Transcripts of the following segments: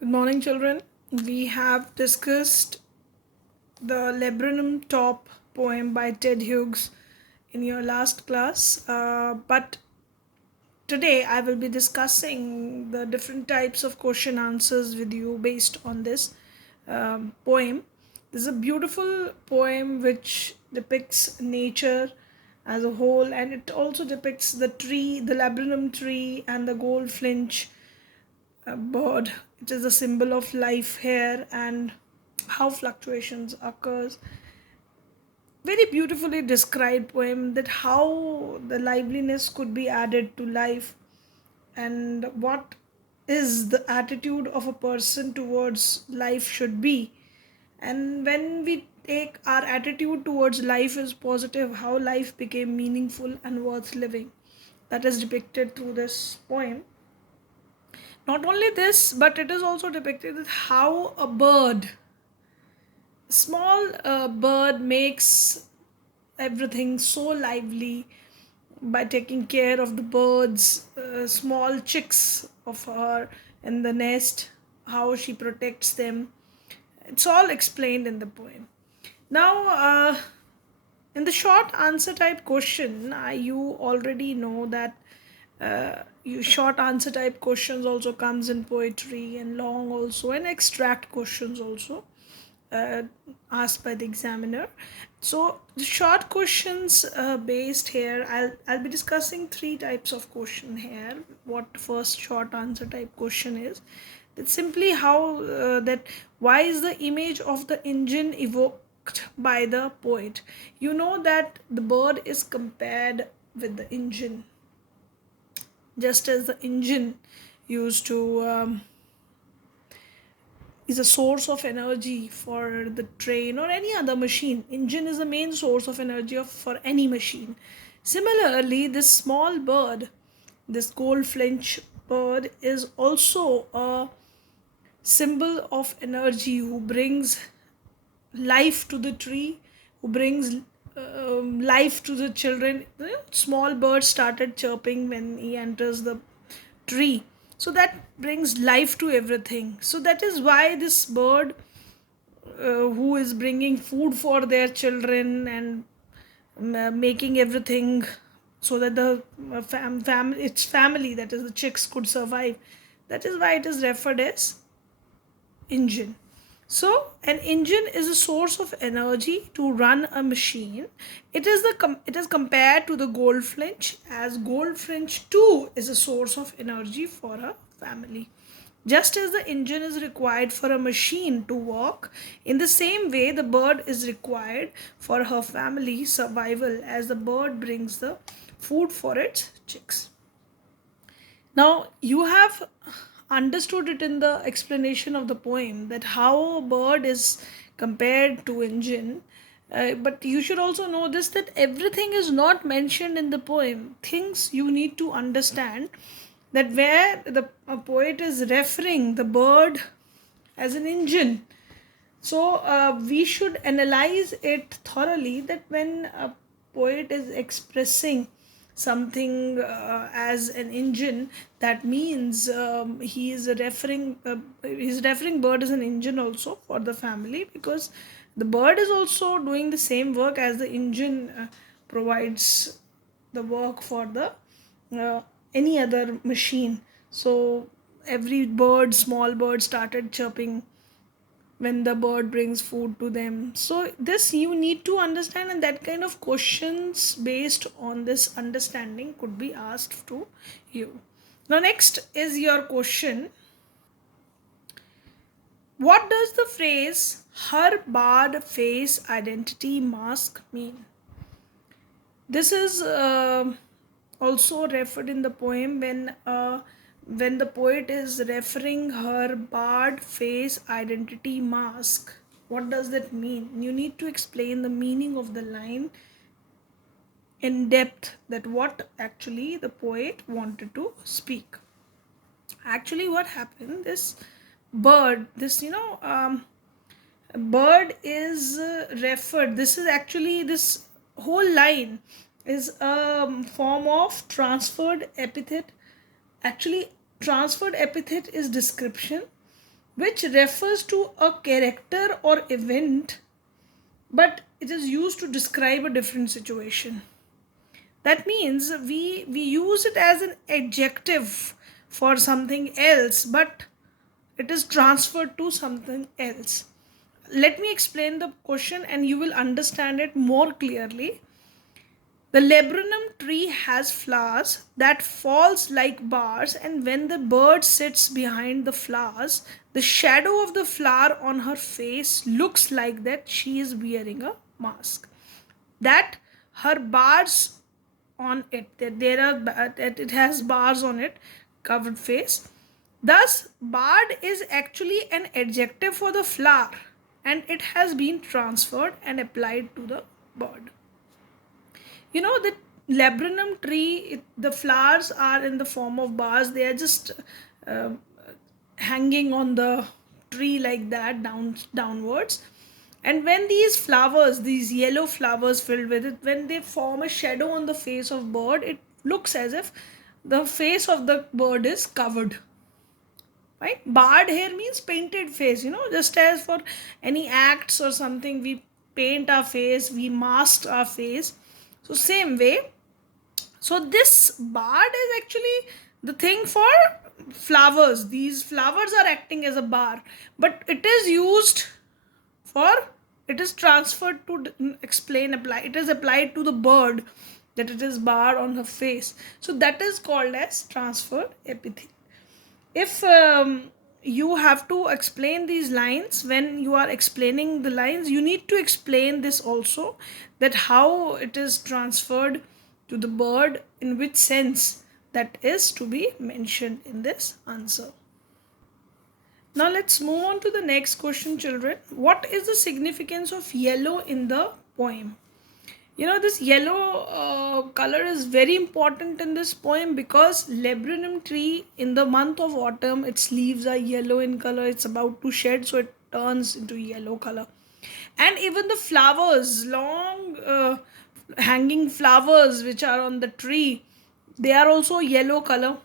Good morning, children. We have discussed the Laburnum Top poem by Ted Hughes in your last class, but today I will be discussing the different types of question answers with you based on this poem. This is a beautiful poem which depicts nature as a whole, and it also depicts the tree, the laburnum tree, and the goldfinch bird. It is a symbol of life here and how fluctuations occurs. Very beautifully described poem that how the liveliness could be added to life and what is the attitude of a person towards life should be. And when we take our attitude towards life is positive, how life became meaningful and worth living. That is depicted through this poem. Not only this, but it is also depicted that how a bird, small bird, makes everything so lively by taking care of the birds, small chicks of her in the nest, how she protects them. It's all explained in the poem. Now, in the short answer type question, you already know that you short answer type questions also comes in poetry, and long also, and extract questions also uh, asked by the examiner. So the short questions based here, I'll be discussing three types of question here. What first short answer type question is, that's simply how that why is the image of the engine evoked by the poet. You know that the bird is compared with the engine, just as the engine used to is a source of energy for the train or any other machine. Engine is the main source of energy for any machine. Similarly, this small bird, this goldfinch bird, is also a symbol of energy who brings life to the tree, who brings life to the children. Small bird started chirping when he enters the tree, so that brings life to everything. So that is why this bird, who is bringing food for their children and making everything so that the its family, that is the chicks, could survive. That is why it is referred as engine. So an engine is a source of energy to run a machine. It is compared to the goldfinch, as goldfinch too is a source of energy for a family. Just as the engine is required for a machine to work, in the same way the bird is required for her family survival, as the bird brings the food for its chicks. Now, you have understood it in the explanation of the poem that how a bird is compared to engine. But you should also know this, that everything is not mentioned in the poem. Things you need to understand, that where the poet is referring the bird as an engine. So we should analyze it thoroughly, that when a poet is expressing something as an engine, that means he's referring bird as an engine also for the family, because the bird is also doing the same work as the engine provides the work for the uh, any other machine. So every bird, small bird, started chirping when the bird brings food to them. So this you need to understand, and that kind of questions based on this understanding could be asked to you. Now next is your question. What does the phrase her barred face identity mask mean? This is also referred in the poem when the poet is referring her barred face identity mask. What does that mean? You need to explain the meaning of the line in depth, that what actually the poet wanted to speak. Actually, what happened? This bird, this bird is referred. This is actually, this whole line is a form of transferred epithet. Actually, transferred epithet is description, which refers to a character or event, but it is used to describe a different situation. That means we use it as an adjective for something else, but it is transferred to something else. Let me explain the question and you will understand it more clearly. The laburnum tree has flowers that falls like bars, and when the bird sits behind the flowers, the shadow of the flower on her face looks like that she is wearing a mask. That her bars on it, that there are that it has bars on it, covered face. Thus, bard is actually an adjective for the flower, and it has been transferred and applied to the bird. You know, the laburnum tree, the flowers are in the form of bars. They are just uh, hanging on the tree like that, downwards. And when these flowers, these yellow flowers filled with it, when they form a shadow on the face of bird, it looks as if the face of the bird is covered. Right? Barred here means painted face, just as for any acts or something, we paint our face, we mask our face. So same way, so this bard is actually the thing for flowers. These flowers are acting as a bar, but it is used for, it is transferred to explain, apply, it is applied to the bird, that it is bar on her face. So that is called as transferred epithet. If you have to explain these lines, when you are explaining the lines, you need to explain this also, that how it is transferred to the bird, in which sense, that is to be mentioned in this answer. Now let's move on to the next question, children. What is the significance of yellow in the poem? This yellow color is very important in this poem, because laburnum tree, in the month of autumn, its leaves are yellow in color. It's about to shed, so it turns into yellow color. And even the flowers, long hanging flowers which are on the tree, they are also yellow color.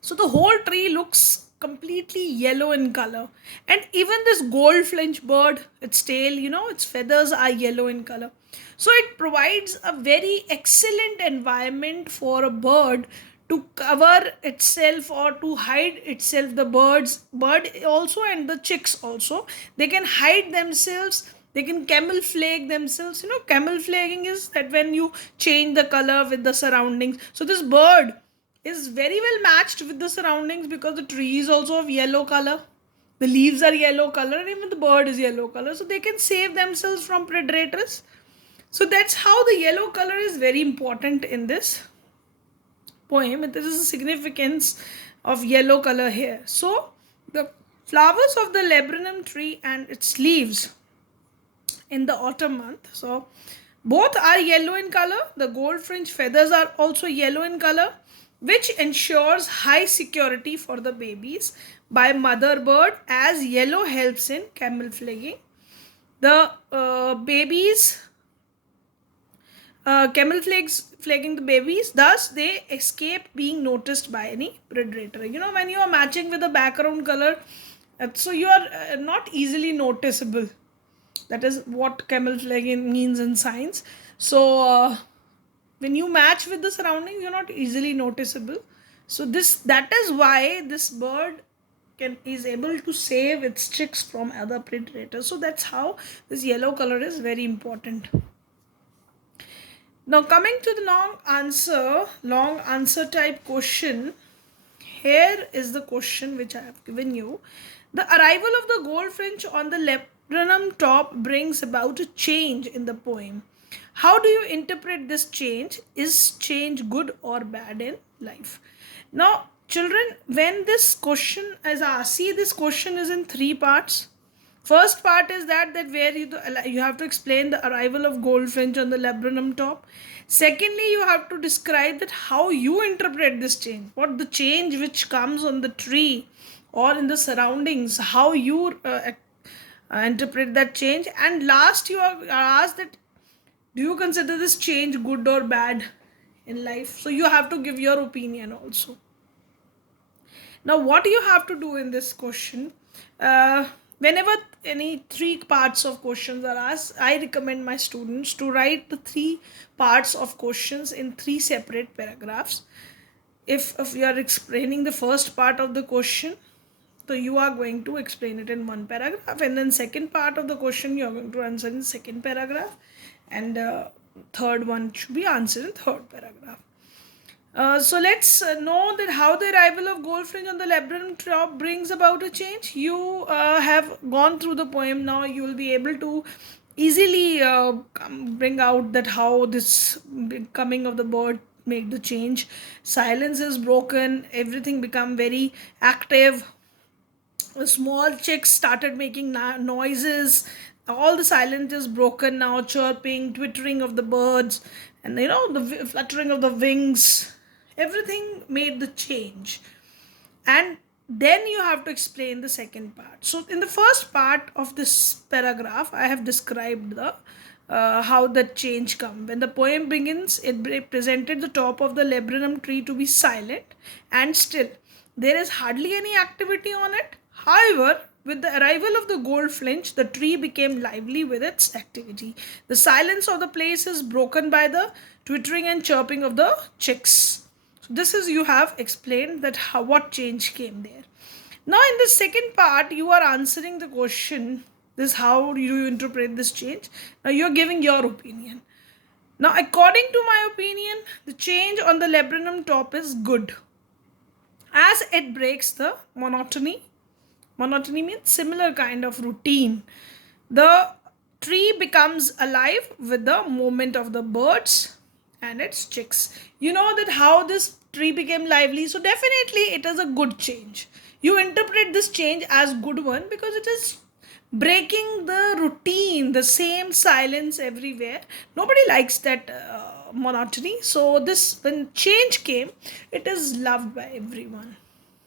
So the whole tree looks completely yellow in color. And even this goldfinch bird, its tail, its feathers are yellow in color. So it provides a very excellent environment for a bird to cover itself or to hide itself. The bird also, and the chicks also, they can hide themselves, they can camouflage themselves. Camouflaging is that when you change the color with the surroundings. So this bird is very well matched with the surroundings, because the tree is also of yellow color, the leaves are yellow color, and even the bird is yellow color, so they can save themselves from predators. So that's how the yellow color is very important in this poem. There is a significance of yellow color here. So the flowers of the laburnum tree and its leaves in the autumn month, so both are yellow in color. The goldfinch feathers are also yellow in color, which ensures high security for the babies by mother bird, as yellow helps in camouflaging the babies, camouflaging the babies. Thus they escape being noticed by any predator. When you are matching with the background color, so you are not easily noticeable. That is what camouflaging means in science. So when you match with the surroundings, you're not easily noticeable. So that is why this bird is able to save its chicks from other predators. So that's how this yellow color is very important. Now coming to the long answer type question. Here is the question which I have given you. The arrival of the goldfinch on the laburnum top brings about a change in the poem. How do you interpret this change? Is change good or bad in life? Now, children, when this question is asked, see, this question is in three parts. First part is that where you have to explain the arrival of goldfinch on the laburnum top. Secondly, you have to describe that how you interpret this change, what the change which comes on the tree or in the surroundings, how you interpret that change. And last, you are asked that do you consider this change good or bad in life? So you have to give your opinion also. Now what you have to do in this question, uh, whenever any three parts of questions are asked, I recommend my students to write the three parts of questions in three separate paragraphs. If you are explaining the first part of the question, so you are going to explain it in one paragraph, and then second part of the question you are going to answer in second paragraph, and third one should be answered in third paragraph. So let's know that how the arrival of goldfinch on the laburnum top brings about a change. You have gone through the poem now. You will be able to easily bring out that how this coming of the bird made the change. Silence is broken. Everything become very active. Small chicks started making noises. All the silence is broken now. Chirping, twittering of the birds, and the fluttering of the wings. Everything made the change. And then you have to explain the second part. So in the first part of this paragraph, I have described the how that change come. When the poem begins, it presented the top of the laburnum tree to be silent and still. There is hardly any activity on it. However, with the arrival of the goldfinch, the tree became lively with its activity. The silence of the place is broken by the twittering and chirping of the chicks. So this is, you have explained that how what change came there. Now in the second part, you are answering the question, this how do you interpret this change. Now you're giving your opinion. Now according to my opinion, the change on the laburnum top is good, as it breaks the monotony. Monotony means similar kind of routine. The tree becomes alive with the movement of the birds and its chicks. You know that how this tree became lively, so definitely it is a good change. You interpret this change as good one because it is breaking the routine, the same silence everywhere. Nobody likes that monotony. So this, when change came, it is loved by everyone.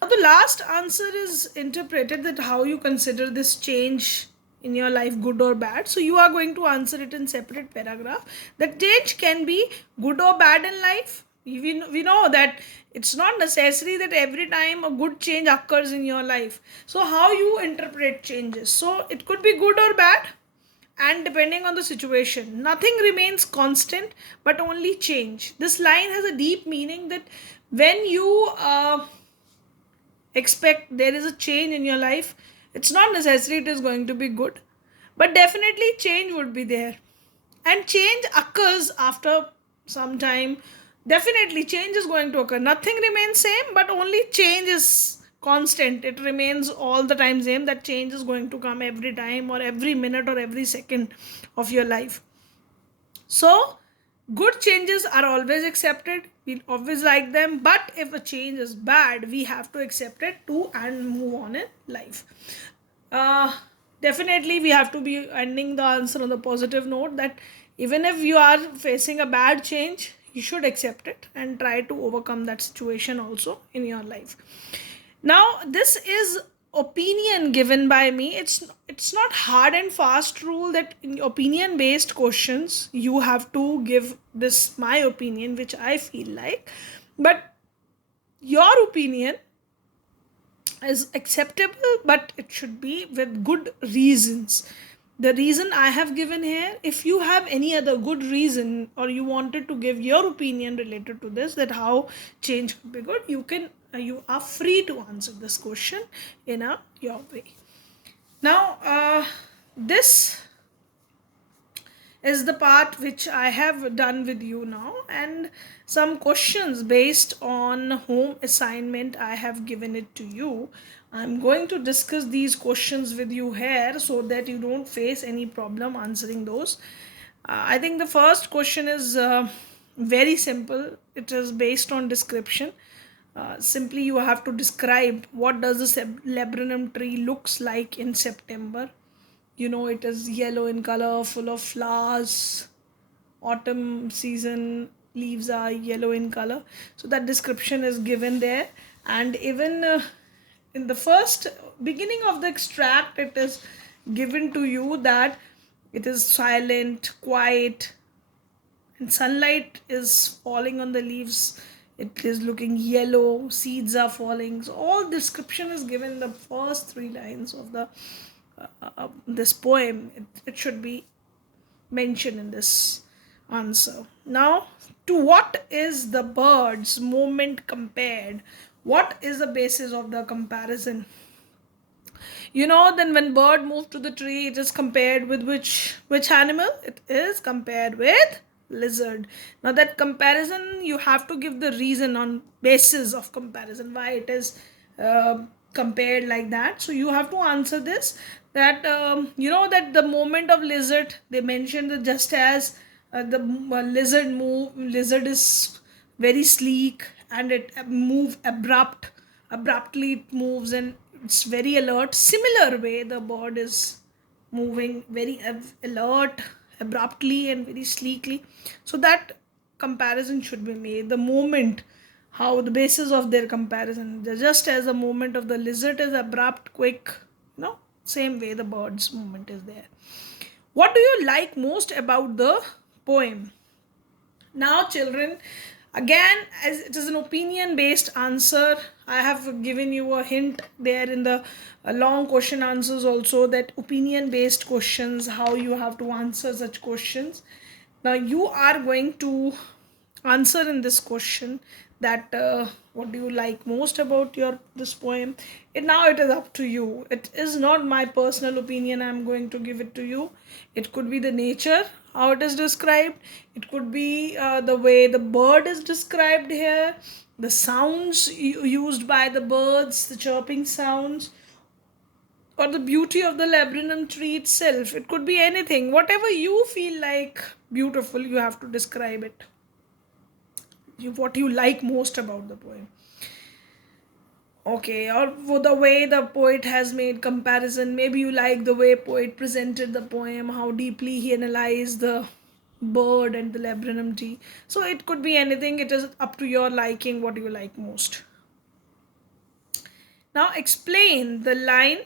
Now, the last answer is interpreted that how you consider this change in your life good or bad. So you are going to answer it in separate paragraph. That change can be good or bad in life. We know that it's not necessary that every time a good change occurs in your life. So how you interpret changes. So it could be good or bad, and depending on the situation. Nothing remains constant but only change. This line has a deep meaning that when you expect there is a change in your life, it's not necessary it is going to be good, but definitely change would be there, and change occurs after some time. Definitely change is going to occur. Nothing remains same, but only change is constant. It remains all the time same. That change is going to come every time or every minute or every second of your life. So, good changes are always accepted. We always like them. But if a change is bad, we have to accept it too and move on in life. Uh, Definitely, we have to be ending the answer on the positive note that even if you are facing a bad change, you should accept it and try to overcome that situation also in your life. Now this is opinion given by me. It's not hard and fast rule that in opinion based questions you have to give this my opinion which I feel like, but your opinion is acceptable, but it should be with good reasons. The reason I have given here, if you have any other good reason or you wanted to give your opinion related to this, that how change could be good, you are free to answer this question in your way. Now this is the part which I have done with you now, and some questions based on home assignment I have given it to you. I'm going to discuss these questions with you here so that you don't face any problem answering those. I think the first question is very simple. It is based on description. Simply you have to describe what does the laburnum tree looks like in September. It is yellow in color, full of flowers. Autumn season leaves are yellow in color. So that description is given there. And even in the first beginning of the extract, it is given to you that it is silent, quiet, and sunlight is falling on the leaves it is looking yellow, seeds are falling. So all description is given in the first three lines of the this poem. It should be mentioned in this answer. Now, to what is the bird's movement compared? What is the basis of the comparison? Then when bird moved to the tree, it is compared with which animal? It is compared with lizard. Now that comparison, you have to give the reason on basis of comparison why it is uh, compared like that. So you have to answer this, that that the movement of lizard, they mentioned that just as the lizard is very sleek and it move abruptly, it moves and it's very alert. Similar way, the bird is moving very alert, abruptly and very sleekly. So that comparison should be made. The movement, how the basis of their comparison, just as the movement of the lizard is abrupt, quick, same way the bird's movement is there. What do you like most about the poem? Now, children, again, as it is an opinion based answer, I have given you a hint there in the long question answers also, that opinion based questions, how you have to answer such questions. Now, you are going to answer in this question that what do you like most about your this poem. Now it is up to you. It is not my personal opinion, I'm going to give it to you. It could be the nature, how it is described. It could be the way the bird is described here, the sounds used by the birds, the chirping sounds, or the beauty of the laburnum tree itself. It could be anything, whatever you feel like beautiful, you have to describe it. What you like most about the poem. Okay, or for the way the poet has made comparison, maybe you like the way poet presented the poem, how deeply he analyzed the bird and the laburnum tree. So it could be anything, it is up to your liking what you like most. Now explain the line,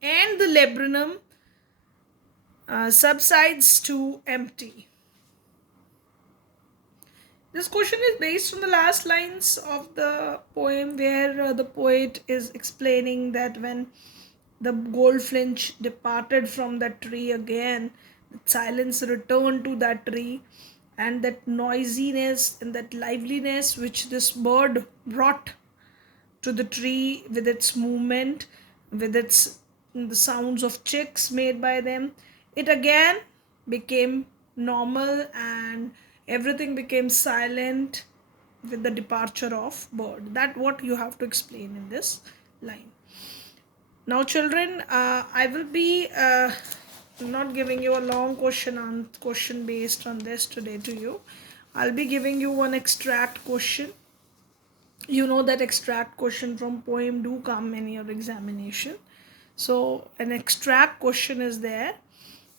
and the laburnum subsides to empty. This question is based on the last lines of the poem, where the poet is explaining that when the goldfinch departed from that tree again, silence returned to that tree, and that noisiness and that liveliness which this bird brought to the tree with its movement, with its the sounds of chicks made by them, it again became normal and everything became silent with the departure of bird. That what you have to explain in this line. Now children, I will be not giving you a long question based on this today to you. I'll be giving you one extract question. That extract question from poem do come in your examination. So an extract question is there,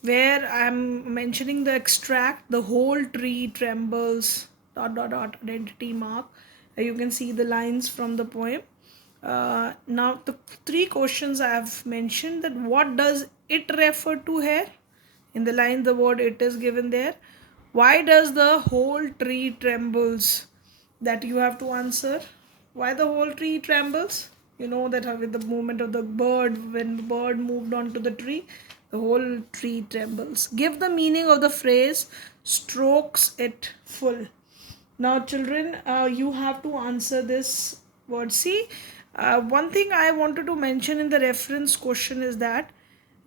where I'm mentioning the extract, the whole tree trembles, dot dot dot, identity mark. You can see the lines from the poem. Now the three questions I have mentioned, that what does it refer to here? In the line the word it is given there. Why does the whole tree trembles? That you have to answer. Why the whole tree trembles? That with the movement of the bird, when the bird moved onto the tree, the whole tree trembles. Give the meaning of the phrase strokes it full. Now children, you have to answer this word. See, one thing I wanted to mention in the reference question is that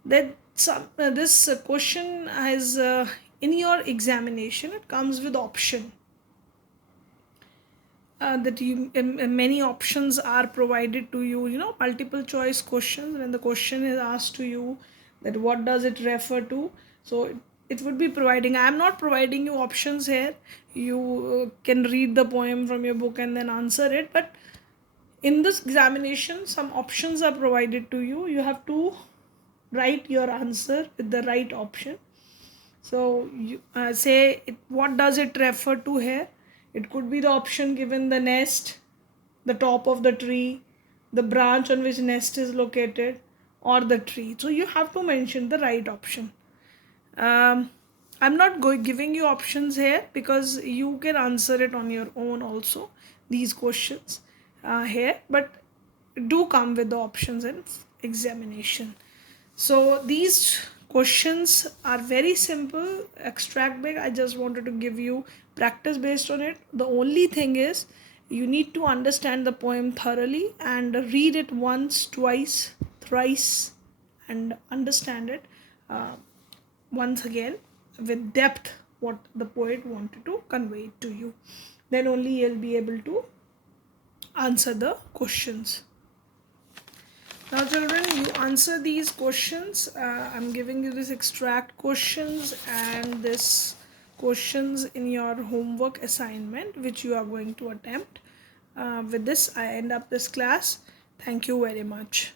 this question has in your examination, it comes with option. That you many options are provided to you, multiple choice questions. When the question is asked to you that what does it refer to, so it would be providing. I am not providing you options here. You can read the poem from your book and then answer it, but in this examination some options are provided to you. You have to write your answer with the right option. So you say what does it refer to here? It could be the option given, the nest, the top of the tree, the branch on which nest is located, or the tree. So you have to mention the right option. I'm not giving you options here because you can answer it on your own also. these questions here, but do come with the options in examination. So these questions are very simple, extract big. I just wanted to give you practice based on it. The only thing is you need to understand the poem thoroughly and read it once, twice, thrice, and understand it uh, once again with depth what the poet wanted to convey to you. Then only you'll be able to answer the questions. Now, children, you answer these questions. I'm giving you this extract questions and this questions in your homework assignment, which you are going to attempt. With this, I end up this class. Thank you very much.